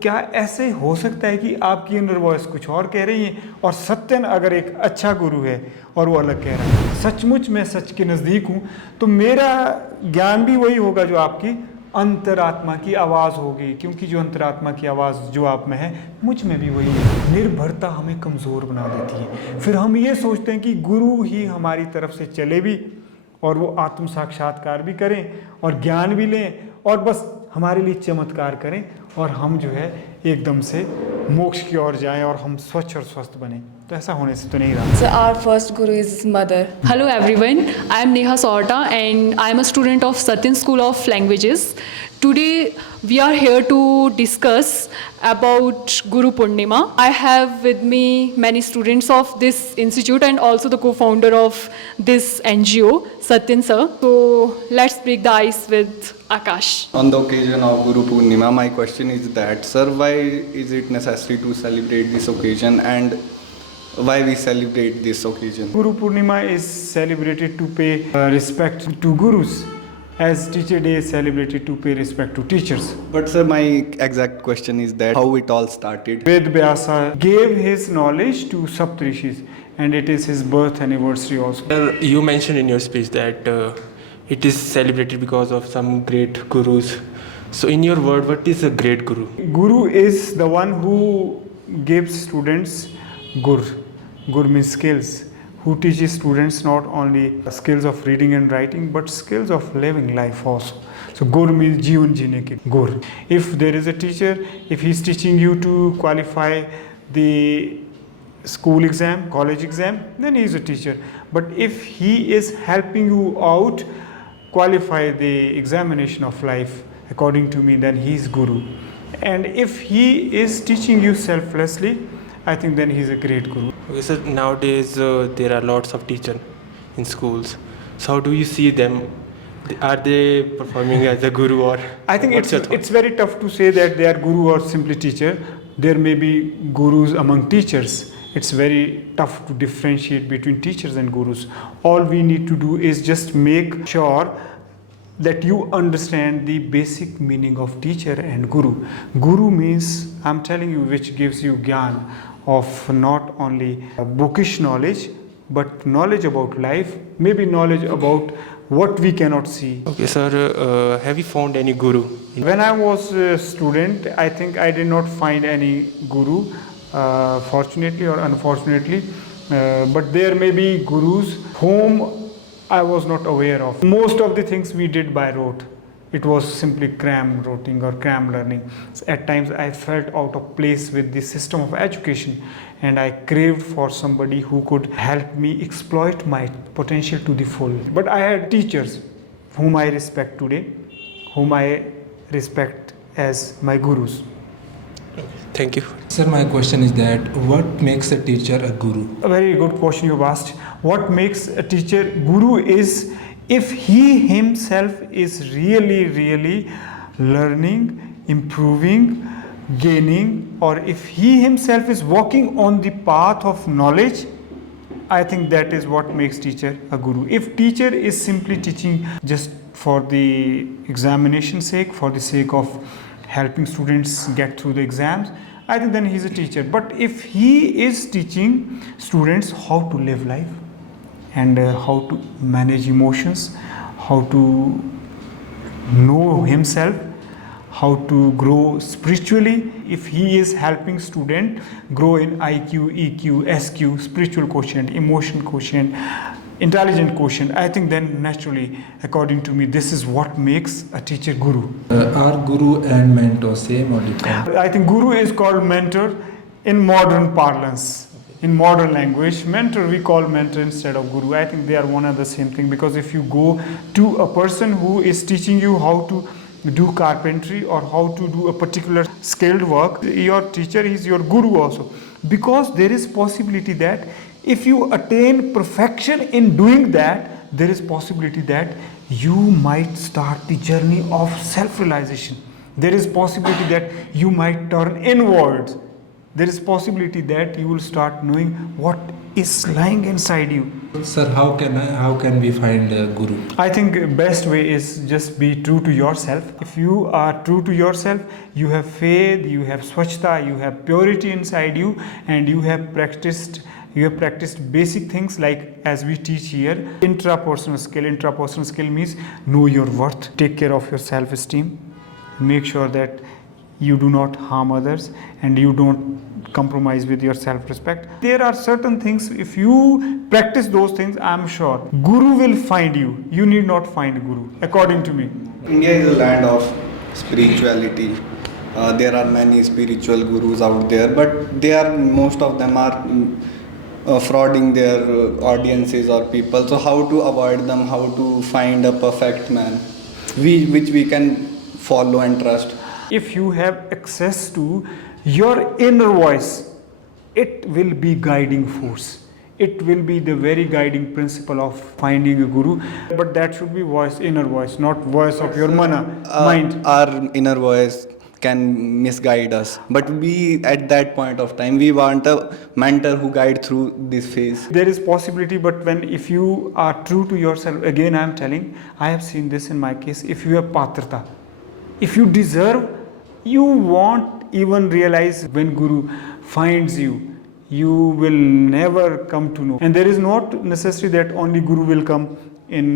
क्या ऐसे हो सकता है कि आपकी इनर वॉइस कुछ और कह रही है और सत्यन अगर एक अच्छा गुरु है और वो अलग कह रहा है? सचमुच मैं सच के नज़दीक हूँ तो मेरा ज्ञान भी वही होगा जो आपकी अंतरात्मा की आवाज़ होगी, क्योंकि जो अंतरात्मा की आवाज़ जो आप में है मुझ में भी वही है। निर्भरता हमें कमज़ोर बना देती है। फिर हम ये सोचते हैं कि गुरु ही हमारी तरफ से चले भी और वो आत्म साक्षात्कार भी करें और ज्ञान भी लें और बस हमारे लिए चमत्कार करें और हम जो है एकदम से मोक्ष की ओर जाएं और हम स्वच्छ और स्वस्थ बने। तो ऐसा होने से तो नहीं रहा। So our first guru is mother. Hello everyone, I am Neha Sorta and I am a student of Satyan School of Languages. Today we are here to discuss about Guru Purnima. I have with me many students of this institute and also the co-founder of this NGO, Satyan sir. So let's break the ice with Akash. On the occasion of Guru Purnima, my question is that, sir, why is it necessary to celebrate this occasion and why we celebrate this occasion? Guru Purnima is celebrated to pay respect to gurus, as Teacher Day is celebrated to pay respect to teachers. But sir, my exact question is that how it all started. Ved Vyasa gave his knowledge to Saptarishis and it is his birth anniversary also. Sir, you mentioned in your speech that it is celebrated because of some great gurus. So in your word, what is a great guru? Guru is the one who gives students gur. Gur means skills. Who teaches students not only skills of reading and writing but skills of living life also. So gur means जीवन जीने की gur. If there is a teacher, if he is teaching you to qualify the school exam, college exam, then he is a teacher. But if he is helping you out qualify the examination of life, according to me, then he is guru. And if he is teaching you selflessly, I think then he is a great guru. Okay, so nowadays there are lots of teachers in schools. So how do you see them? Are they performing as a guru or? I think what's your thought? it's very tough to say that they are guru or simply teacher. There may be gurus among teachers. It's very tough to differentiate between teachers and gurus. All we need to do is just make sure that you understand the basic meaning of teacher and guru. Guru means, I'm telling you, which gives you gyan of not only bookish knowledge but knowledge about life, maybe knowledge about what we cannot see. Okay, sir, have you found any guru? When I was a student, I think I did not find any guru, fortunately or unfortunately, but there may be gurus whom I was not aware of. Most of the things we did by rote. It was simply cram roting or cram learning. So at times I felt out of place with the system of education and I craved for somebody who could help me exploit my potential to the full. But I had teachers whom I respect today, whom I respect as my gurus. Thank you. Sir, my question is that what makes a teacher a guru? A very good question you've asked. What makes a teacher guru is if he himself is really learning, improving, gaining, or if he himself is walking on the path of knowledge, I think that is what makes teacher a guru. If teacher is simply teaching just for the examination sake, for the sake of helping students get through the exams, I think then he's a teacher. But if he is teaching students how to live life and how to manage emotions, how to know himself, how to grow spiritually, if he is helping student grow in IQ, EQ, SQ, spiritual quotient, emotion quotient, intelligent quotient, I think then naturally, according to me, this is what makes a teacher guru. Are guru and mentor same or different? I think guru is called mentor in modern parlance. In modern language, mentor we call mentor instead of guru. I think they are one and the same thing, because if you go to a person who is teaching you how to do carpentry or how to do a particular skilled work, your teacher is your guru also, because there is possibility that if you attain perfection in doing that, there is possibility that you might start the journey of self-realization. There is possibility that you might turn inwards there is possibility that you will start knowing what is lying inside you. Sir, how can we find a guru? I think best way is just be true to yourself. If you are true to yourself, you have faith, you have swachhta, you have purity inside you, and you have practiced basic things like, as we teach here, intrapersonal skill. Intrapersonal skill means know your worth, take care of your self-esteem, make sure that you do not harm others and you don't compromise with your self-respect. There are certain things, if you practice those things, I'm sure Guru will find you. You need not find Guru, according to me. India is a land of spirituality. There are many spiritual gurus out there, but most of them are frauding their audiences or people. So how to avoid them, how to find a perfect man which we can follow and trust. If you have access to your inner voice, it will be guiding force. It will be the very guiding principle of finding a guru. But that should be voice, inner voice, not voice of your mind. Our inner voice can misguide us, but we at that point of time we want a mentor who guide through this phase. There is possibility, but if you are true to yourself, again I am telling, I have seen this in my case, if you have patrata, if you deserve, you won't even realize when Guru finds you. You will never come to know. And there is not necessary that only Guru will come in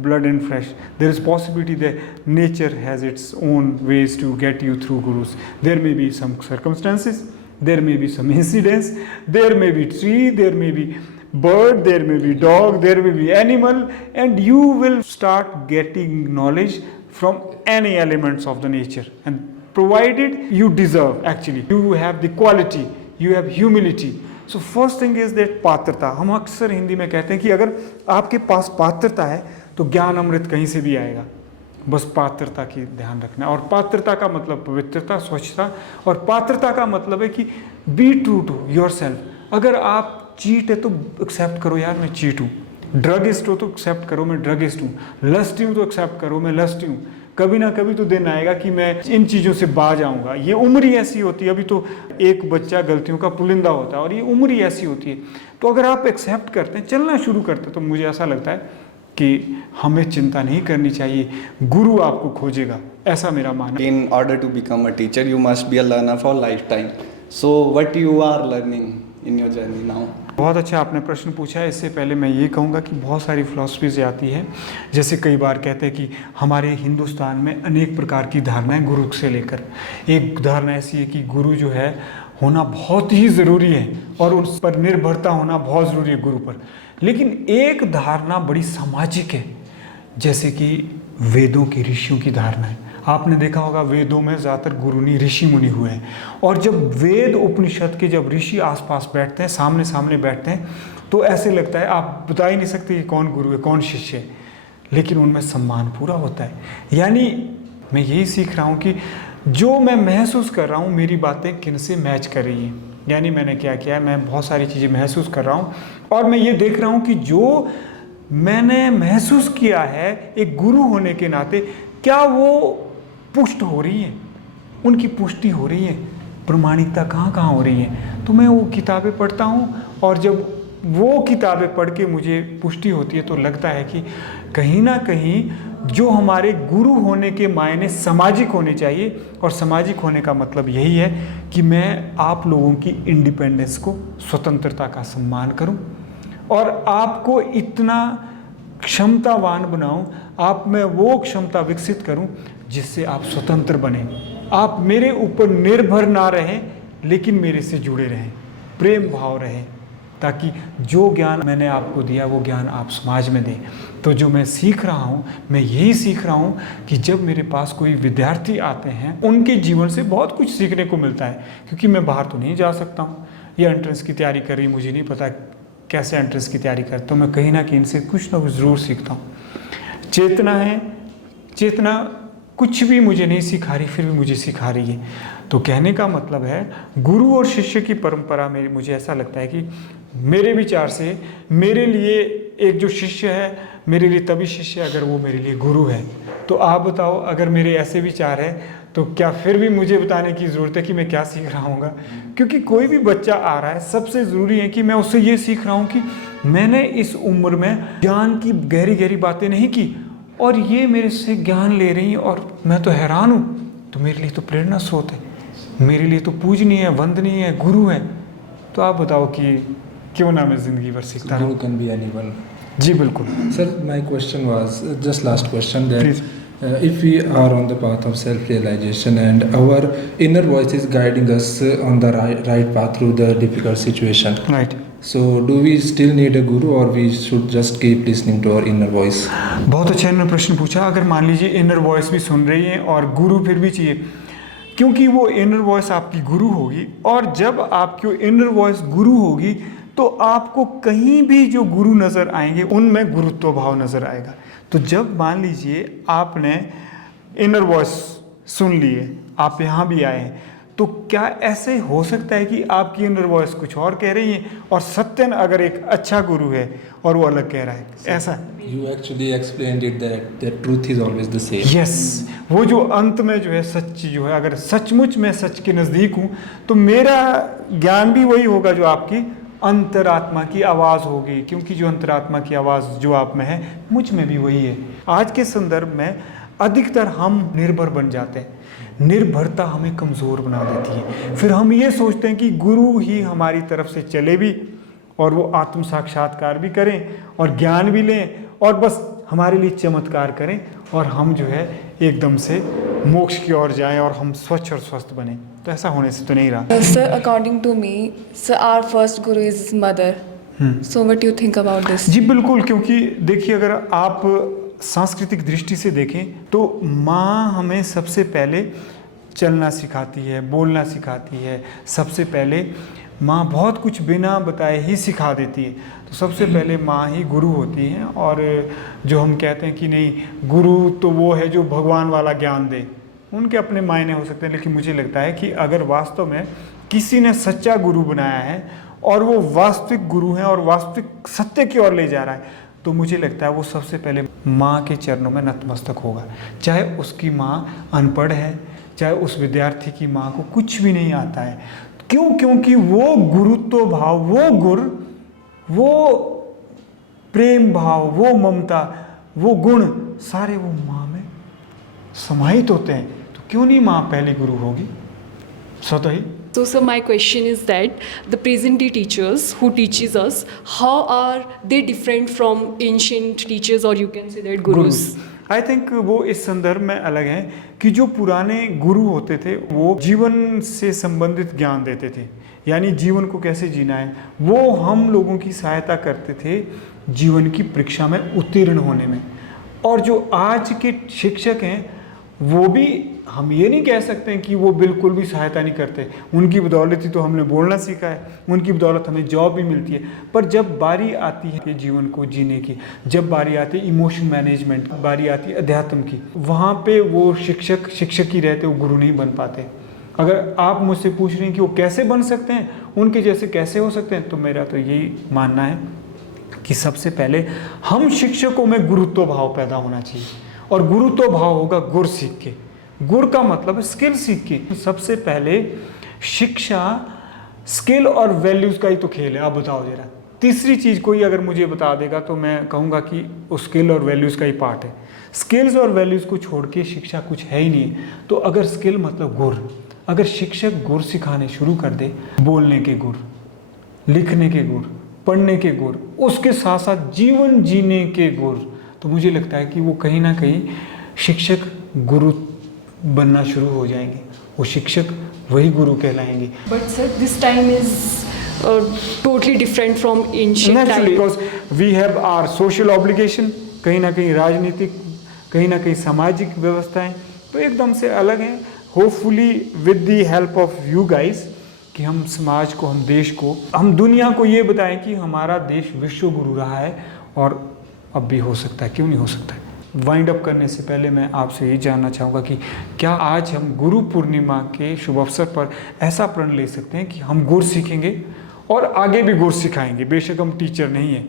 blood and flesh. There is possibility that nature has its own ways to get you through Gurus. There may be some circumstances, there may be some incidents, there may be tree, there may be bird, there may be dog, there may be animal, and you will start getting knowledge from any elements of the nature. And provided you deserve, actually, you have the quality, you have humility. So first thing is that पात्रता. हम अक्सर हिंदी में कहते हैं कि अगर आपके पास पात्रता है तो ज्ञान अमृत कहीं से भी आएगा. बस पात्रता की ध्यान रखना. और पात्रता का मतलब पवित्रता, स्वच्छता, और पात्रता का मतलब है कि be true to yourself. अगर आप चीट है तो एक्सेप्ट करो, यार मैं चीट हूँ. ड्रगिस्ट हो तो एक्सेप्ट करो, मैं ड्रगिस्ट हूँ. लस्टी हूँ तो एक्सेप्ट करो, मैं लस्टी हूँ. कभी ना कभी तो दिन आएगा कि मैं इन चीज़ों से बाज आऊँगा. ये उम्र ही ऐसी होती है. अभी तो एक बच्चा गलतियों का पुलिंदा होता है और ये उम्र ही ऐसी होती है. तो अगर आप एक्सेप्ट करते हैं, चलना शुरू करते हैं, तो मुझे ऐसा लगता है कि हमें चिंता नहीं करनी चाहिए. गुरु आपको खोजेगा, ऐसा मेरा मानना है. In order to become a teacher, you must be a learner for lifetime. So what you are learning in your journey now? बहुत अच्छा आपने प्रश्न पूछा है. इससे पहले मैं ये कहूँगा कि बहुत सारी फिलॉसफीज आती है. जैसे कई बार कहते हैं कि हमारे हिंदुस्तान में अनेक प्रकार की धारणाएं गुरु से लेकर. एक धारणा ऐसी है कि गुरु जो है होना बहुत ही ज़रूरी है और उस पर निर्भरता होना बहुत ज़रूरी है गुरु पर. लेकिन एक धारणा बड़ी सामाजिक है, जैसे कि वेदों की, ऋषियों की धारणा है. आपने देखा होगा वेदों में ज़्यादातर गुरु नहीं, ऋषि मुनि हुए हैं. और जब वेद उपनिषद के जब ऋषि आसपास बैठते हैं, सामने सामने बैठते हैं, तो ऐसे लगता है आप बता ही नहीं सकते कि कौन गुरु है, कौन शिष्य है. लेकिन उनमें सम्मान पूरा होता है. यानी मैं यही सीख रहा हूँ कि जो मैं महसूस कर रहा हूँ, मेरी बातें किन से मैच कर रही हैं. यानी मैंने क्या किया है, मैं बहुत सारी चीज़ें महसूस कर रहा हूँ और मैं ये देख रहा हूँ कि जो मैंने महसूस किया है एक गुरु होने के नाते, क्या वो पुष्ट हो रही है, उनकी पुष्टि हो रही है, प्रमाणिकता कहाँ कहाँ हो रही है. तो मैं वो किताबें पढ़ता हूँ और जब वो किताबें पढ़ के मुझे पुष्टि होती है तो लगता है कि कहीं ना कहीं जो हमारे गुरु होने के मायने सामाजिक होने चाहिए. और सामाजिक होने का मतलब यही है कि मैं आप लोगों की इंडिपेंडेंस को, स्वतंत्रता का सम्मान करूं और आपको इतना क्षमतावान बनाऊं, आप में वो क्षमता विकसित करूं जिससे आप स्वतंत्र बने. आप मेरे ऊपर निर्भर ना रहें, लेकिन मेरे से जुड़े रहें, प्रेम भाव रहे, ताकि जो ज्ञान मैंने आपको दिया वो ज्ञान आप समाज में दें. तो जो मैं सीख रहा हूँ, मैं यही सीख रहा हूँ कि जब मेरे पास कोई विद्यार्थी आते हैं, उनके जीवन से बहुत कुछ सीखने को मिलता है. क्योंकि मैं बाहर तो नहीं जा सकता हूँ. ये एंट्रेंस की तैयारी कर रही, मुझे नहीं पता कैसे एंट्रेंस की तैयारी करता. तो मैं कहीं ना कहीं इनसे कुछ ना कुछ ज़रूर सीखता हूँ. चेतना है, चेतना कुछ भी मुझे नहीं सिखा रही, फिर भी मुझे सिखा रही है. तो कहने का मतलब है गुरु और शिष्य की परंपरा में मुझे ऐसा लगता है कि मेरे विचार से मेरे लिए एक जो शिष्य है, मेरे लिए तभी शिष्य है अगर वो मेरे लिए गुरु है. तो आप बताओ, अगर मेरे ऐसे विचार है तो क्या फिर भी मुझे बताने की ज़रूरत है कि मैं क्या सीख रहा हूँगा? क्योंकि कोई भी बच्चा आ रहा है, सबसे ज़रूरी है कि मैं उससे ये सीख रहा हूँ कि मैंने इस उम्र में ज्ञान की गहरी गहरी बातें नहीं की और ये मेरे से ज्ञान ले रही हैं और मैं तो हैरान हूँ, तो मेरे लिए तो प्रेरणा स्रोत है, मेरे लिए तो पूजनीय है, वंदनीय है, गुरु है। तो आप बताओ कि क्यों ना मैं ज़िंदगी भर सीखता Guru रहूँ? can be anyone. जी बिल्कुल। Sir, my question was just last question that Please. if we are on the path of self-realization and our inner voice is guiding us on the right path through the difficult situation, right. so do we still need a guru or we should just keep listening to our inner voice? बहुत अच्छा इन्होंने प्रश्न पूछा। अगर मान लीजिए inner voice भी सुन रही है और गुरु फिर भी चाहिए, क्योंकि वो इनर वॉइस आपकी गुरु होगी और जब आपकी इनर वॉइस गुरु होगी तो आपको कहीं भी जो गुरु नज़र आएंगे उनमें गुरुत्व भाव नज़र आएगा। तो जब मान लीजिए आपने इनर वॉइस सुन ली है, आप यहाँ भी आए हैं, तो क्या ऐसे हो सकता है कि आपकी इनर वॉइस कुछ और कह रही है और सत्यन अगर एक अच्छा गुरु है और वो अलग कह रहा है, ऐसा? You actually explained it that truth is always the same. Yes, वो जो अंत में जो है सच जो है, अगर सचमुच मैं सच के नज़दीक हूँ तो मेरा ज्ञान भी वही होगा जो आपकी अंतरात्मा की आवाज़ होगी, क्योंकि जो अंतरात्मा की आवाज़ जो आप में है मुझ में भी वही है। आज के संदर्भ में अधिकतर हम निर्भर बन जाते हैं, निर्भरता हमें कमज़ोर बना देती है। फिर हम ये सोचते हैं कि गुरु ही हमारी तरफ से चले भी और वो आत्म साक्षात्कार भी करें और ज्ञान भी लें और बस हमारे लिए चमत्कार करें और हम जो है एकदम से मोक्ष की ओर जाएं और हम स्वच्छ और स्वस्थ बने। तो ऐसा होने से तो नहीं रहा। Sir, according to me, sir, our first guru is his mother. So what do you think about this? जी बिल्कुल, क्योंकि देखिए अगर आप सांस्कृतिक दृष्टि से देखें तो माँ हमें सबसे पहले चलना सिखाती है, बोलना सिखाती है। सबसे पहले माँ बहुत कुछ बिना बताए ही सिखा देती है। तो सबसे पहले माँ ही गुरु होती हैं। और जो हम कहते हैं कि नहीं गुरु तो वो है जो भगवान वाला ज्ञान दे, उनके अपने मायने हो सकते हैं, लेकिन मुझे लगता है कि अगर वास्तव में किसी ने सच्चा गुरु बनाया है और वो वास्तविक गुरु है और वास्तविक सत्य की ओर ले जा रहा है, तो मुझे लगता है वो सबसे पहले माँ के चरणों में नतमस्तक होगा। चाहे उसकी माँ अनपढ़ है, चाहे उस विद्यार्थी की माँ को कुछ भी नहीं आता है। क्यों? क्योंकि वो गुरुत्व भाव, वो गुर, वो प्रेम भाव, वो ममता, वो गुण सारे वो माँ में समाहित होते हैं। तो क्यों नहीं माँ पहली गुरु होगी स्वतः ही? So, sir, my question is that the present day teachers who teaches us, how are they different from ancient teachers, or you can say that gurus? I think वो इस संदर्भ में अलग हैं कि जो पुराने गुरु होते थे वो जीवन से संबंधित ज्ञान देते थे, यानी जीवन को कैसे जीना है, वो हम लोगों की सहायता करते थे जीवन की परीक्षा में उत्तीर्ण होने में। और जो आज के शिक्षक हैं वो भी हम ये नहीं कह सकते हैं कि वो बिल्कुल भी सहायता नहीं करते। उनकी बदौलत ही तो हमने बोलना सीखा है, उनकी बदौलत हमें जॉब भी मिलती है। पर जब बारी आती है जीवन को जीने की, जब बारी आती है इमोशन मैनेजमेंट, बारी आती है अध्यात्म की, वहाँ पे वो शिक्षक ही रहते, वो गुरु नहीं बन पाते। अगर आप मुझसे पूछ रहे हैं कि वो कैसे बन सकते हैं, उनके जैसे कैसे हो सकते हैं, तो मेरा तो यही मानना है कि सबसे पहले हम शिक्षकों में गुरुत्व भाव पैदा होना चाहिए। और गुरुत्व भाव होगा गुर सीख के। गुर का मतलब है स्किल सीख के। सबसे पहले शिक्षा स्किल और वैल्यूज़ का ही तो खेल है। आप बताओ जरा, तीसरी चीज़ कोई अगर मुझे बता देगा तो मैं कहूँगा कि उस स्किल और वैल्यूज़ का ही पार्ट है। स्किल्स और वैल्यूज़ को छोड़ के शिक्षा कुछ है ही नहीं। तो अगर स्किल मतलब गुर, अगर शिक्षक गुर सिखाने शुरू कर दे, बोलने के गुर, लिखने के गुर, पढ़ने के गुर, उसके साथ साथ जीवन जीने के गुर, तो मुझे लगता है कि वो कहीं ना कहीं शिक्षक गुरु बनना शुरू हो जाएंगे। वो शिक्षक वही गुरु कहलाएंगे। But sir, this time is totally different from ancient Naturally, time. because we have our social obligation, कहीं ना कहीं राजनीतिक, कहीं ना कहीं सामाजिक व्यवस्थाएं तो एकदम से अलग हैं। Hopefully with the help of you guys कि हम समाज को, हम देश को, हम दुनिया को ये बताएं कि हमारा देश विश्व गुरु रहा है और अब भी हो सकता है, क्यों नहीं हो सकता है। वाइंड अप करने से पहले मैं आपसे ये जानना चाहूँगा कि क्या आज हम गुरु पूर्णिमा के शुभ अवसर पर ऐसा प्रण ले सकते हैं कि हम गुर सीखेंगे और आगे भी गुर सिखाएंगे। बेशक हम टीचर नहीं हैं,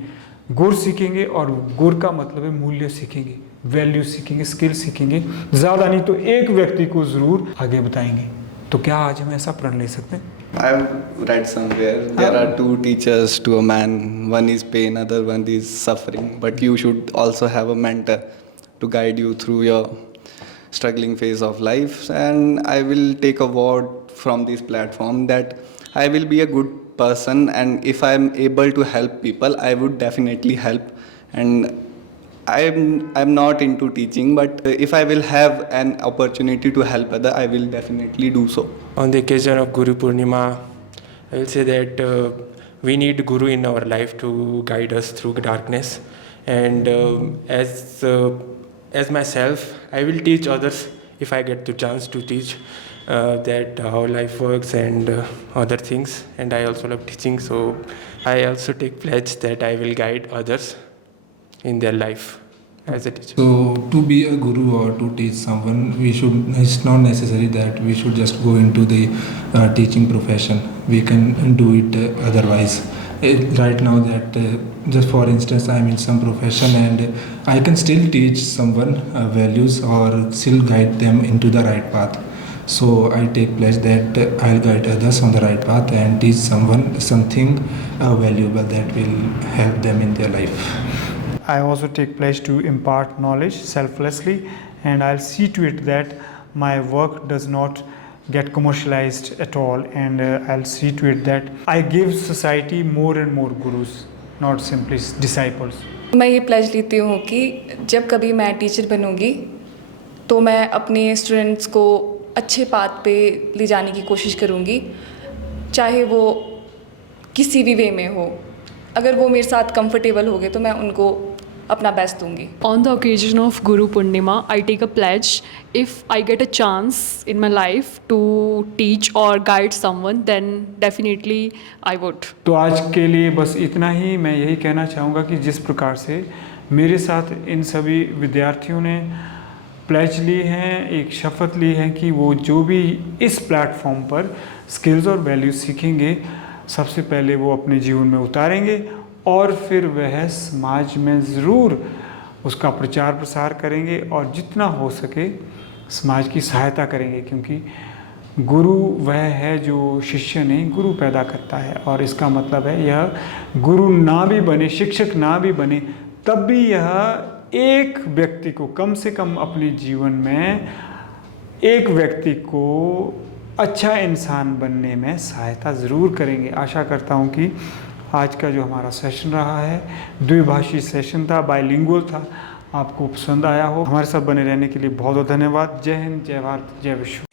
गुर सीखेंगे और गुर का मतलब है मूल्य सीखेंगे। वैल्यू सीखेंगे, स्किल सीखेंगे, ज़्यादा नहीं तो एक व्यक्ति को ज़रूर आगे बताएंगे। तो क्या आज हम ऐसा प्रण ले सकते हैं? I've read somewhere there are two teachers to a man. One is pain, other one is suffering. But you should also have a mentor to guide you through your struggling phase of life. And I will take a word from this platform that I will be a good person, and if I am able to help people, I would definitely help. And I'm not into teaching, but if I will have an opportunity to help other, I will definitely do so. On the occasion of Guru Purnima, I will say that we need Guru in our life to guide us through darkness. And as myself, I will teach others if I get the chance to teach that how life works and other things. And I also love teaching, so I also take pledge that I will guide others in their life as a teacher. So to be a guru or to teach someone, it's not necessary that we should just go into the teaching profession. We can do it otherwise. Right now that just for instance I am in some profession and I can still teach someone values or still guide them into the right path. So I take pledge that I'll guide others on the right path and teach someone something valuable that will help them in their life. I also take pledge to impart knowledge selflessly, and I'll see to it that my work does not get commercialized at all, and I'll see to it that I give society more and more gurus, not simply disciples. मैं ये pledge लेती हूँ कि जब कभी मैं teacher बनूँगी तो मैं अपने स्टूडेंट्स को अच्छे पाथ पे ले जाने की कोशिश करूँगी, चाहे वो किसी भी वे में हो। अगर वो मेरे साथ कंफर्टेबल हो गए तो मैं उनको अपना बेस्ट दूंगी। On the occasion of Guru Purnima, I take a pledge, if I get a chance in my life to teach or guide someone, then definitely I would. तो आज के लिए बस इतना ही। मैं यही कहना चाहूँगा कि जिस प्रकार से मेरे साथ इन सभी विद्यार्थियों ने प्लेज ली हैं, एक शपथ ली है कि वो जो भी इस प्लेटफॉर्म पर स्किल्स और वैल्यूज सीखेंगे, सबसे पहले वो अपने जीवन में उतारेंगे और फिर वह समाज में ज़रूर उसका प्रचार प्रसार करेंगे और जितना हो सके समाज की सहायता करेंगे, क्योंकि गुरु वह है जो शिष्य नहीं गुरु पैदा करता है। और इसका मतलब है यह गुरु ना भी बने, शिक्षक ना भी बने, तब भी यह एक व्यक्ति को कम से कम अपने जीवन में एक व्यक्ति को अच्छा इंसान बनने में सहायता ज़रूर करेंगे। आशा करता हूँ कि आज का जो हमारा सेशन रहा है, द्विभाषी सेशन था, बाइलिंगुअल था, आपको पसंद आया हो। हमारे साथ बने रहने के लिए बहुत बहुत धन्यवाद। जय हिंद, जय भारत, जय विश्व।